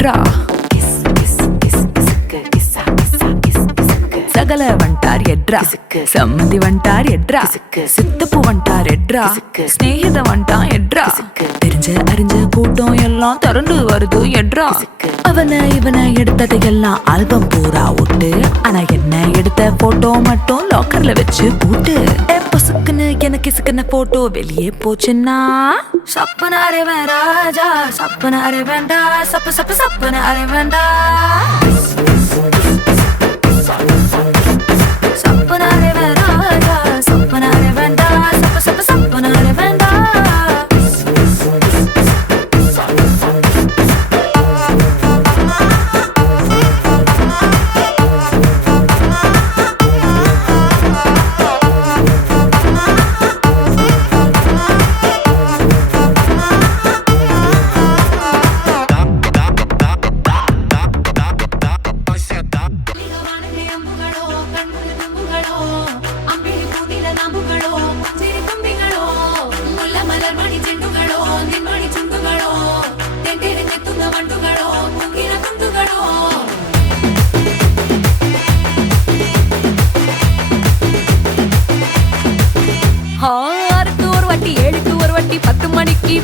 ఎడ్రా సగల వంటారు ఎడ్రా summary వంటారు ఎడ్రా சித்தப்பு வந்துட்டார் எட்ரா ஸ்நேகித வந்துட்டான் எட்ரா தெரிஞ்ச அறிஞ்ச கூட்டம் எல்லாம் திரண்டு வருது எட்ரா அவனை இவனை எடுத்ததையெல்லாம் ஆல்பம் பூரா விட்டு ஆனா என்ன எடுத்த போட்டோ மட்டும் லாக்கர்ல வச்சு பூட்டு பொசுக்குன்னு எனக்கு சிக்கன போட்டோ வெளியே போச்சுன்னா சப்பனாரே வேண்டாஜா சப்பனாரே வேண்டா சப்பு சப்பு சப்பனாரே வேண்டா சப்பனாரே வேண்டாஜா சப்பனாரே வேண்டா சப்பு சப்பு சப்பனாரே வேண்டா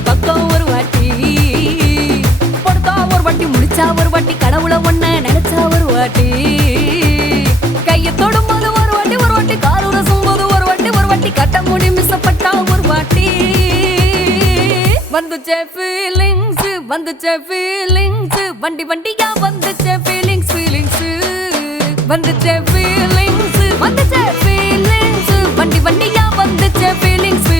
பக்கம் ஒரு வாட்டி படுத்தா ஒரு வாட்டி முடிச்சா ஒரு வாட்டி கடவுளை ஒண்ண நினைச்சா ஒரு வாட்டி கைய தொடும்போது ஒரு வாட்டி கால் உரசும் போது ஒரு வாட்டி கட்ட முடி மிஸ்ஸப்பட்டா ஒரு வாட்டி வந்துச்சே ஃபீலிங்ஸ் வண்டி வண்டியா வந்துச்சே ஃபீலிங்ஸ் வந்துச்சே ஃபீலிங்ஸ் வண்டி வண்டியா வந்துச்சே feelings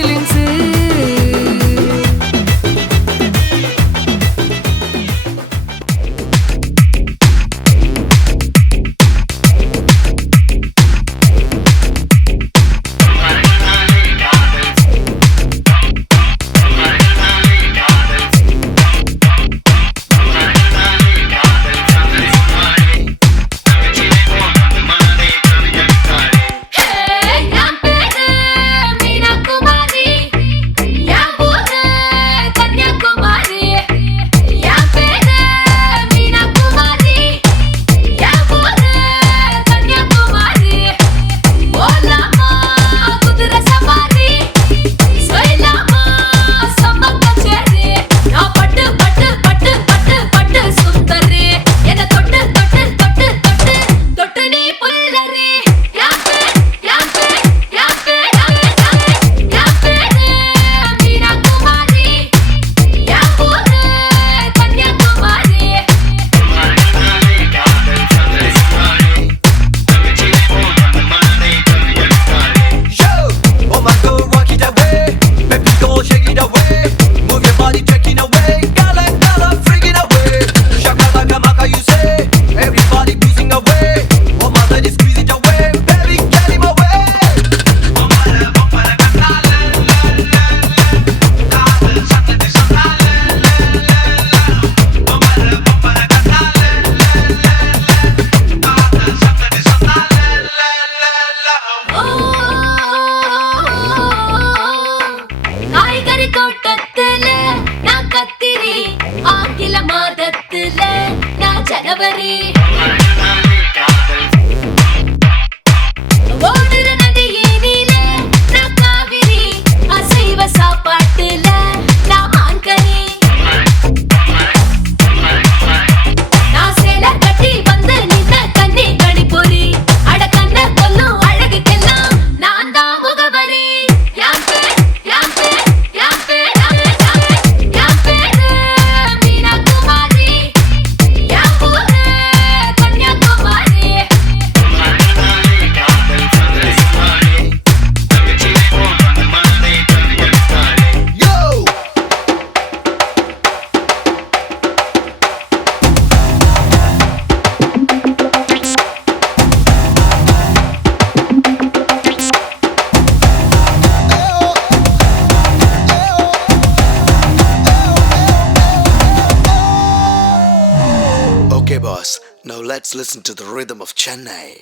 Now let's listen to the rhythm of Chennai.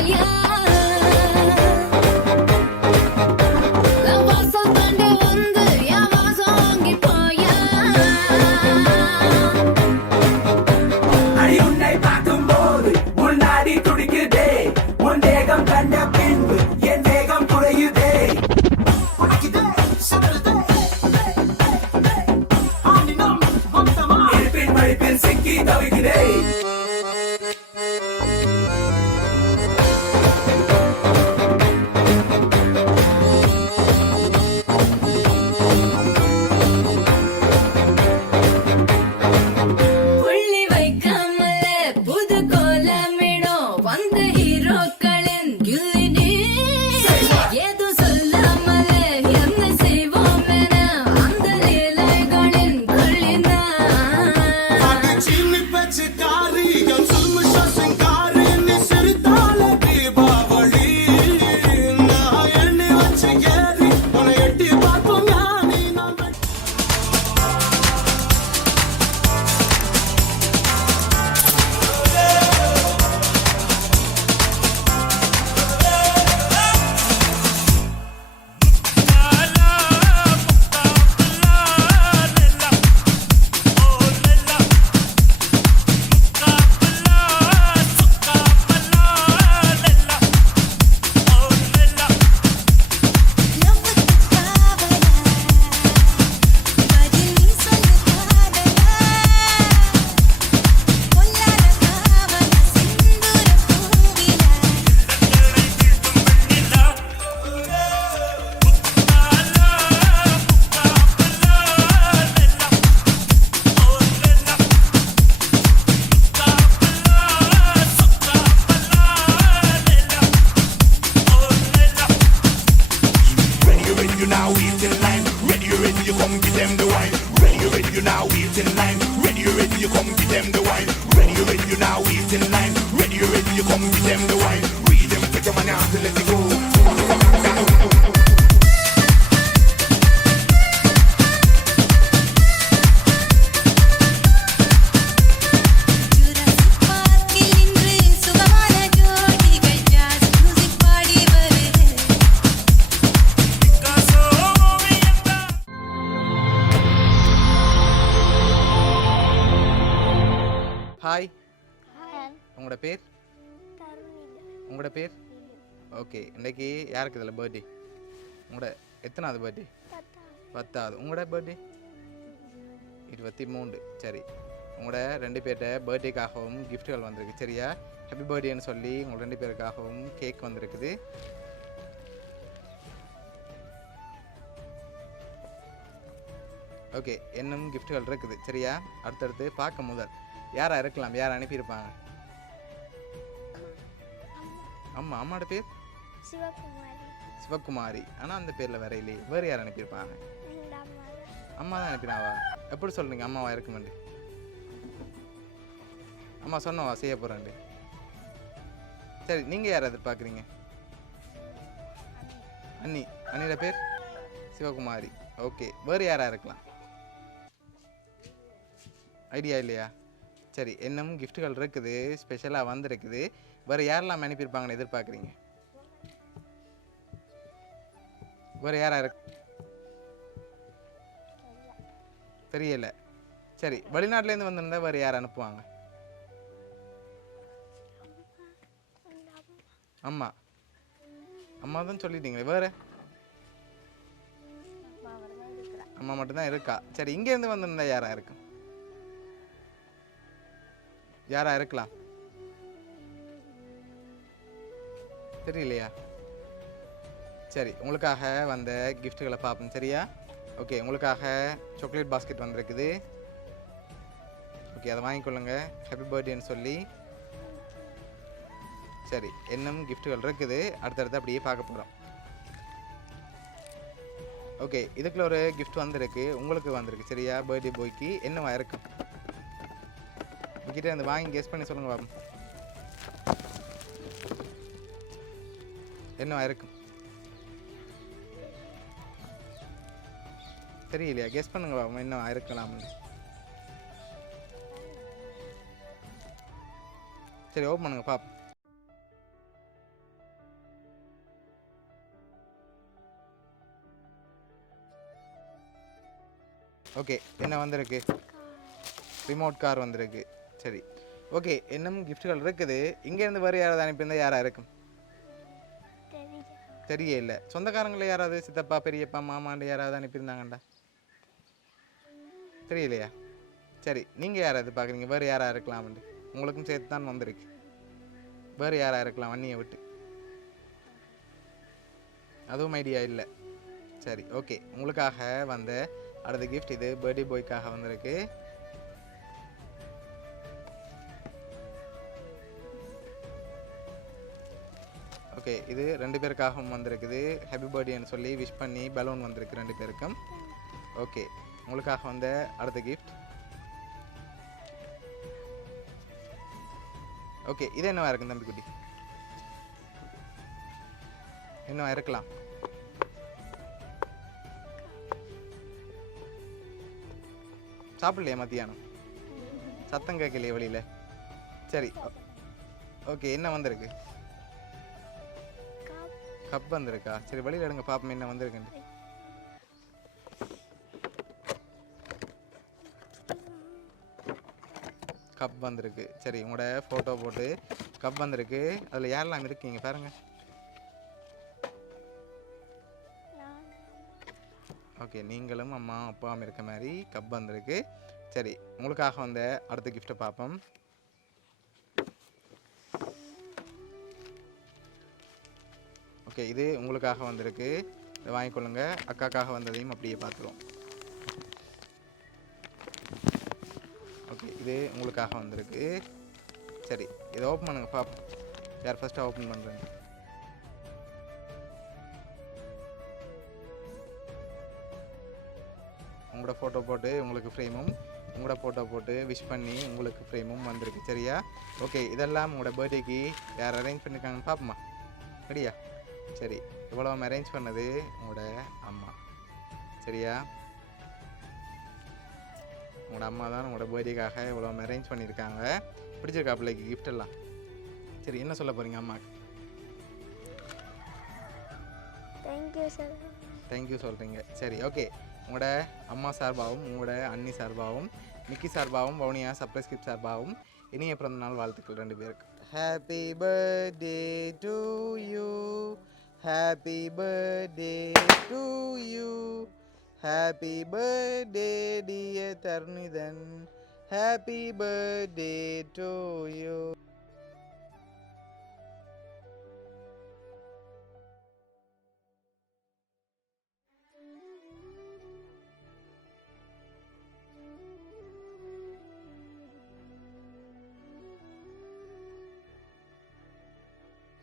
வாயா வாசல் தாண்டி வந்து என் வாசம் வாங்கி போயா அடி உன்னை பார்க்கும்போது உன் நாடி துடிக்குதே உன் தேகம் கண்ட பின்பு என் தேகம் குறையுதே இருப்பின் மடிப்பில் சிக்கி தவிக்கிறே புள்ளி வைக்காமல புது கோலமிடும் வந்த ஹீரோக்களின் கில்லினி ஏதோ சொல்லாமல என்ன செய்வோம் என அந்த லீலைகளின் கொள்ளினா चीनी पे चिकारी चुम शशिकारी निसरिताल दीपावली ना एण्णी वच्ची गेरी उन एट्टी पापु ज्ञानी ना Ready, you now, wait in line. Ready, you come give them the wine. Ready, you now, wait in line. Ready, you come give them the wine. Ready, you now, wait in line. Ready, you come give them the wine. Read them, put your money out and let it go. Hi உங்களோட பேர் உங்களோட பேர் okay இன்றைக்கி யாருக்கு இதில் birthday உங்களோட எத்தனாவது birthday 10வது உங்களோட பர்த்டே 23 சரி உங்களோட 2 பேர்கிட்ட பர்த்டேக்காகவும் கிஃப்ட்டுகள் வந்திருக்கு சரியா ஹாப்பி பர்த்டேன்னு சொல்லி உங்கள் 2 பேருக்காகவும் கேக் வந்திருக்குது ஓகே இன்னும் கிஃப்ட்டுகள் இருக்குது சரியா அடுத்தடுத்து பார்க்க முதல் யாரா இருக்கலாம் யார் அனுப்பியிருப்பாங்க அம்மா அம்மாவோட பேர் சிவகுமாரி ஆனால் அந்த பேரில் வேற இல்லையே வேறு யார் அனுப்பியிருப்பாங்க அம்மா தான் அனுப்பினாவா எப்படி சொல்கிறீங்க அம்மாவா இருக்குமெண்டு அம்மா சொன்னவா செய்ய போகிறேன்ட்டு சரி நீங்கள் யார் எதிர்பார்க்குறீங்க அண்ணியோட பேர் சிவகுமாரி ஓகே வேறு யாராக இருக்கலாம் ஐடியா இல்லையா சரி இன்னும் கிஃப்ட்டுகள் இருக்குது ஸ்பெஷலாக வந்திருக்குது வேறு யாரெல்லாம் அனுப்பியிருப்பாங்கன்னு எதிர்பார்க்குறீங்க வேறு யாராக இருக்கு தெரியல சரி வெளிநாட்டிலேருந்து வந்திருந்தா வேறு யார் அனுப்புவாங்க அம்மா அம்மா தான் சொல்லிட்டீங்களே வேறு அம்மா மட்டும்தான் இருக்கா சரி இங்கேருந்து வந்திருந்தா யாராக இருக்கும் யாரா இருக்கலாம் தெரியலையா சரி உங்களுக்காக வந்த கிஃப்ட்டுகளை பார்ப்போம் சரியா ஓகே உங்களுக்காக சாக்லேட் பாஸ்கெட் வந்திருக்குது ஓகே அதை வாங்கிக்கொள்ளுங்க ஹாப்பி பர்த்டேன்னு சொல்லி சரி இன்னும் கிஃப்ட்டுகள் இருக்குது அடுத்தடுத்து அப்படியே பார்க்க போகிறோம் ஓகே இதுக்குள்ள ஒரு கிஃப்ட் வந்திருக்கு உங்களுக்கு வந்திருக்கு சரியா பர்த்டே பாய்க்கு என்னவா இருக்கும் கிட்ட இருந்து வாங்கி கெஸ் பண்ணி சொல்லுங்க பாப்போம் என்னவா இருக்கும் தெரியலையா கெஸ் பண்ணுங்க பாப்போம் என்னவா இருக்கலாம்னு சரி ஓப்பன் பண்ணுங்க பாப்போம் ஓகே என்ன வந்திருக்கு? ரிமோட் கார் வந்திருக்கு. சரி ஓகே, இன்னும் கிஃப்ட்டுகள் இருக்குது. இங்கேருந்து வேறு யாராவது அனுப்பியிருந்தா யாராக இருக்கும்? தெரிய இல்லை. சொந்தக்காரங்கள யாராவது சித்தப்பா பெரியப்பா மாமாண்டு யாராவது அனுப்பியிருந்தாங்கண்டா? தெரியலையா? சரி நீங்கள் யாராவது பார்க்குறீங்க வேறு யாராக இருக்கலாம்ண்டு? உங்களுக்கும் சேர்த்து தான் வந்திருக்கு. வேறு யாராக இருக்கலாம் அண்ணியை விட்டு? அதுவும் ஐடியா இல்லை. சரி ஓகே, உங்களுக்காக வந்த அடுத்த கிஃப்ட் இது பர்த்டே பாய்க்காக வந்திருக்கு. ஓகே, இது 2 பேருக்காகவும் வந்திருக்குது. ஹாப்பி பர்த்டேன்னு சொல்லி விஷ் பண்ணி பலூன் வந்திருக்கு 2 பேருக்கும். ஓகே, உங்களுக்காக வந்த அடுத்த கிஃப்ட். ஓகே, இது என்னவா இருக்கும் தம்பிக்குட்டி? என்னவா இருக்கலாம்? சாப்பிடலையா மத்தியானம்? சத்தம் கேட்கலையே வெளியில். சரி ஓகே, என்ன வந்திருக்கு? கப் வந்திருக்கா? சரி வெளியில் எடுங்க பாப்போம் என்ன வந்திருக்குன்னு. கப் வந்திருக்கு. சரி உங்களோட ஃபோட்டோ போட்டு கப் வந்திருக்கு. அதில் யாரெல்லாம் இருக்கீங்க பாருங்கள். ஓகே, நீங்களும் அம்மா அப்பாவும் இருக்க மாதிரி கப் வந்திருக்கு. சரி உங்களுக்காக வந்த அடுத்த கிஃப்ட்டை பார்ப்போம். ஓகே, இது உங்களுக்காக வந்திருக்கு. இதை வாங்கிக்கொள்ளுங்க. அக்காக்காக வந்ததையும் அப்படியே பார்த்துருவோம். ஓகே, இது உங்களுக்காக வந்திருக்கு. சரி இதை ஓப்பன் பண்ணுங்க பார்ப்போம். யார் ஃபஸ்ட்டாக ஓப்பன் பண்ணுறேங்க? உங்களோட ஃபோட்டோ போட்டு உங்களுக்கு ஃப்ரேமும், உங்களோட ஃபோட்டோ போட்டு விஷ் பண்ணி உங்களுக்கு ஃப்ரேமும் வந்திருக்கு. சரியா? ஓகே, இதெல்லாம் உங்களோட பர்த்டேக்கு யார் அரேஞ்ச் பண்ணியிருக்காங்கன்னு பார்ப்போமா? சரியா? சரி, இவ்வளோ அரேஞ்ச் பண்ணது உங்களோட அம்மா. சரியா? உங்களோட அம்மா தான் உங்களோட பர்த்டேக்காக இவ்வளோ அரேஞ்ச் பண்ணியிருக்காங்க. பிடிச்சிருக்கா பிள்ளைக்கு கிஃப்ட் எல்லாம்? சரி என்ன சொல்ல போகிறீங்க அம்மாவுக்கு? தேங்க்யூ சொல்கிறீங்க. சரி ஓகே, உங்களோட அம்மா சார்பாகவும் உங்களோட அண்ணி சார்பாகவும் மிக்கி சார்பாகவும் வவுனியா சர்ப்ரைஸ் கிஃப்ட் சார்பாகவும் இனிய பிறந்த நாள் வாழ்த்துக்கள் 2 பேருக்கு. Happy birthday to you, happy birthday to you, happy birthday dear Dharnithan, happy birthday to you.